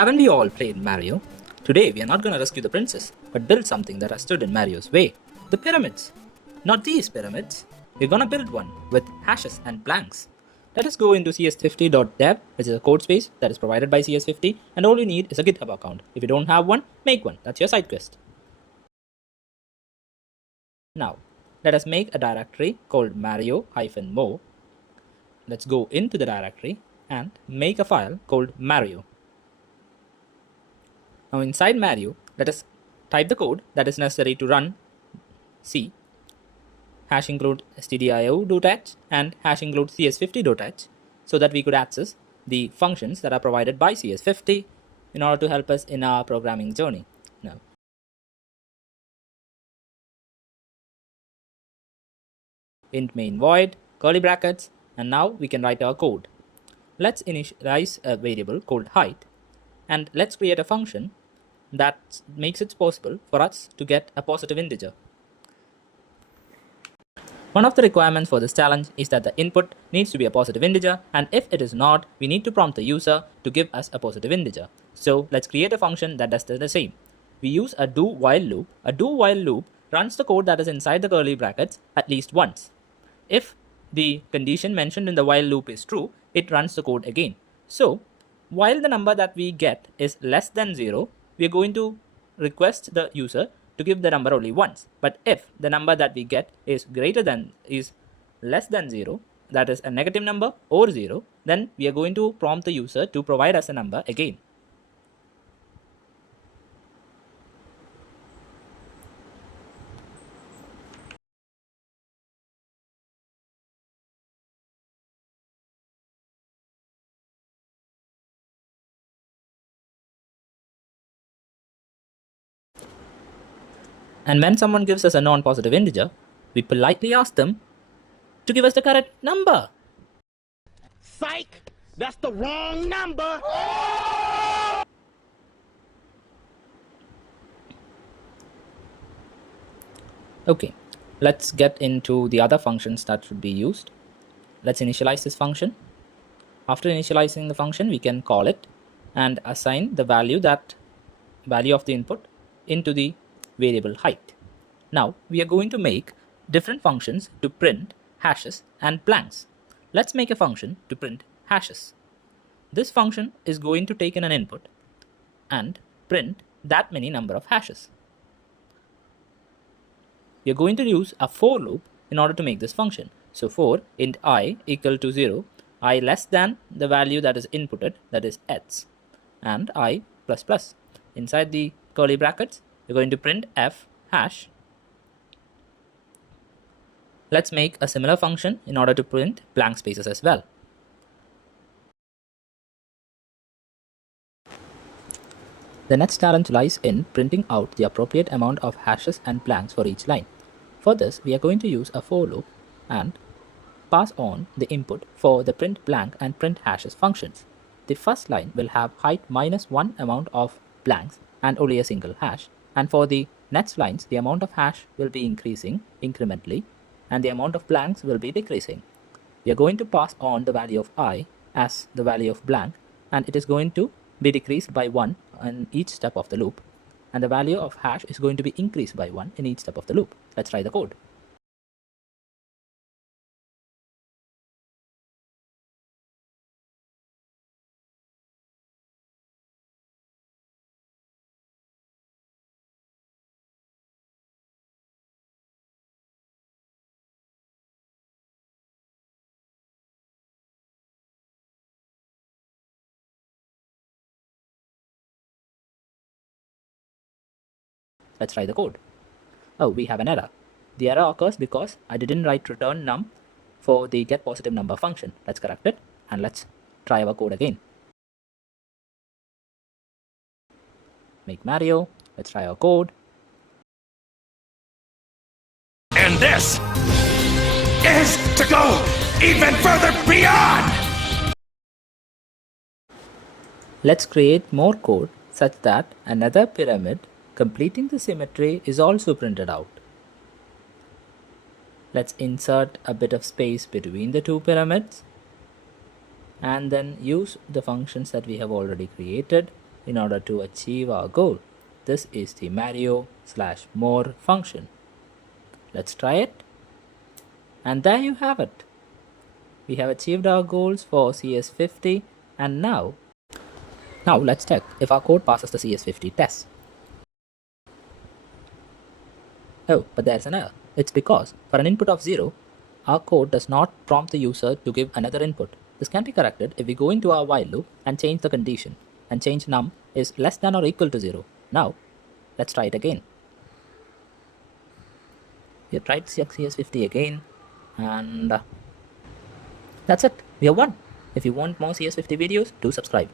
Haven't we all played Mario? Today we are not going to rescue the princess, but build something that has stood in Mario's way. The pyramids. Not these pyramids. We're gonna build one with hashes and blanks. Let us go into CS50.dev, which is a code space that is provided by CS50, and all you need is a GitHub account. If you don't have one, make one. That's your side quest. Now, let us make a directory called mario-mo. Let's go into the directory and make a file called Mario. Now inside Mario, let us type the code that is necessary to run C, hash include stdio.h and hash include CS50.h, so that we could access the functions that are provided by CS50 in order to help us in our programming journey. Now, int main void, curly brackets, and now we can write our code. Let's initialize a variable called height, and let's create a function that makes it possible for us to get a positive integer. One of the requirements for this challenge is that the input needs to be a positive integer, and if it is not, we need to prompt the user to give us a positive integer. So let's create a function that does the same. We use a do-while loop. A do-while loop runs the code that is inside the curly brackets at least once. If the condition mentioned in the while loop is true, it runs the code again. So while the number that we get is less than 0, we are going to request the user to give the number only once. But if the number that we get is less than 0, that is a negative number or 0, then we are going to prompt the user to provide us a number again. And when someone gives us a non-positive integer, we politely ask them to give us the correct number. Psych! That's the wrong number! Okay, let's get into the other functions that should be used. Let's initialize this function. After initializing the function, we can call it and assign the value of the input into the variable height. Now we are going to make different functions to print hashes and blanks. Let's make a function to print hashes. This function is going to take in an input and print that many number of hashes. We are going to use a for loop in order to make this function. So for int I equal to 0, I less than the value that is inputted, that is x, and I plus plus. Inside the curly brackets, we're going to print f hash. Let's make a similar function in order to print blank spaces as well. The next challenge lies in printing out the appropriate amount of hashes and blanks for each line. For this, we are going to use a for loop and pass on the input for the print blank and print hashes functions. The first line will have height minus 1 amount of blanks and only a single hash. And for the next lines, the amount of hash will be increasing incrementally and the amount of blanks will be decreasing. We are going to pass on the value of I as the value of blank, and it is going to be decreased by 1 in each step of the loop, and the value of hash is going to be increased by 1 in each step of the loop. Let's try the code. Let's try the code. Oh, we have an error. The error occurs because I didn't write return num for the get positive number function. Let's correct it and let's try our code again. Make Mario. Let's try our code. And this is to go even further beyond! Let's create more code such that another pyramid completing the symmetry is also printed out. Let's insert a bit of space between the two pyramids and then use the functions that we have already created in order to achieve our goal. This is the Mario/more function. Let's try it. And there you have it. We have achieved our goals for CS50, and now let's check if our code passes the CS50 test. Oh, but there's an error. It's because for an input of 0, our code does not prompt the user to give another input. This can be corrected if we go into our while loop and change the condition and change num is less than or equal to 0. Now, let's try it again. We have tried CS50 again, and that's it. We have won. If you want more CS50 videos, do subscribe.